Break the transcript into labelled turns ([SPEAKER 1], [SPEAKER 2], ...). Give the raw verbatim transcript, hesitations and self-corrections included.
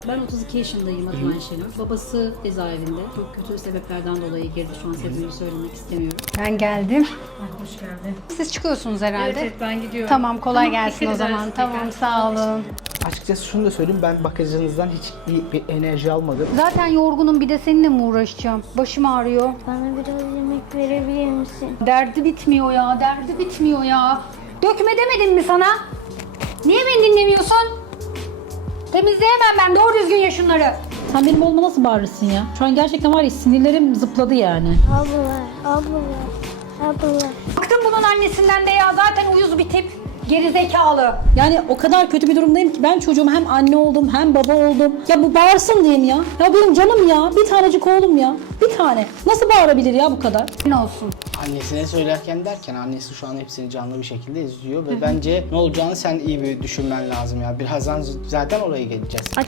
[SPEAKER 1] Ben otuz iki yaşındayım Atman Şenol. Babası cezaevinde. Çok kötü sebeplerden dolayı girdi. Şu an sebebini söylemek istemiyorum.
[SPEAKER 2] Ben geldim.
[SPEAKER 1] Hoş geldin.
[SPEAKER 2] Siz çıkıyorsunuz herhalde.
[SPEAKER 1] Evet, evet ben gidiyorum.
[SPEAKER 2] Tamam, kolay
[SPEAKER 1] Tamam,
[SPEAKER 2] gelsin
[SPEAKER 1] dikkat
[SPEAKER 2] o zaman.
[SPEAKER 1] edersin,
[SPEAKER 2] Tamam,
[SPEAKER 1] tekrar.
[SPEAKER 2] sağ olun.
[SPEAKER 3] Açıkçası şunu da söyleyeyim, ben bakıcınızdan hiç iyi bir enerji almadım.
[SPEAKER 2] Zaten yorgunum, bir de seninle mi uğraşacağım? Başım ağrıyor.
[SPEAKER 4] Bana biraz yemek verebilir misin?
[SPEAKER 2] Derdi bitmiyor ya, derdi bitmiyor ya. Dökme demedim mi sana? Niye beni dinlemiyorsun? Temizleyemem ben, doğru düzgün ya şunları.
[SPEAKER 1] Sen benim oğluma nasıl bağırırsın ya? Şu an gerçekten var ya sinirlerim zıpladı yani.
[SPEAKER 4] Ablalar, ablalar, ablalar.
[SPEAKER 2] Bıktım bunun annesinden de ya, zaten uyuz bir tip. Gerizekalı.
[SPEAKER 5] Yani o kadar kötü bir durumdayım ki ben çocuğum hem anne oldum hem baba oldum. Ya bu bağırsın diyeyim ya. Ya benim canım ya. Bir tanecik oğlum ya. Bir tane. Nasıl bağırabilir ya bu kadar?
[SPEAKER 2] Ne olsun?
[SPEAKER 3] Annesine söylerken derken annesi şu an hepsini canlı bir şekilde izliyor ve bence ne olacağını sen iyi bir düşünmen lazım ya. Birazdan z- zaten oraya geleceğiz.
[SPEAKER 4] Aç